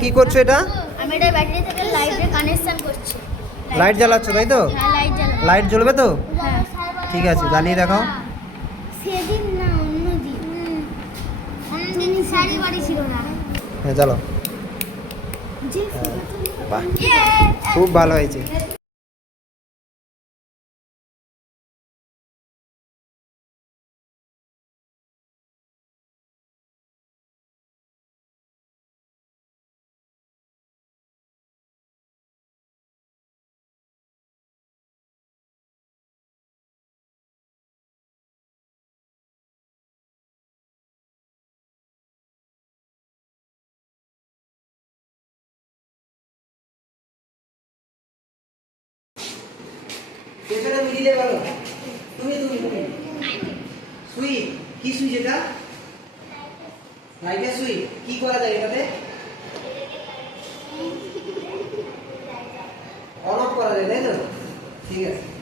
কি করছো এটা? আমি এটা ব্যাটারি থেকে লাইটে কানেকশন করছি। লাইট জ্বালাচ্ছো তাই তো? হ্যাঁ, লাইট জ্বালাবো। লাইট জ্বলবে তো? হ্যাঁ। ঠিক আছে, জ্বালিয়ে দেখাও। সেদিন না অন্যদিন। অন্যদিন শাড়ি বাড়ি ছিল না। হ্যাঁ চলো। বাহ, খুব ভালো হয়েছে। পেছনে মিডিলে বলো। তুমি সুই কি সুই যেটা? লাইটের সুই। কি করা যায় এটাতে? অন অফ করা যায় তাই তো? ঠিক আছে।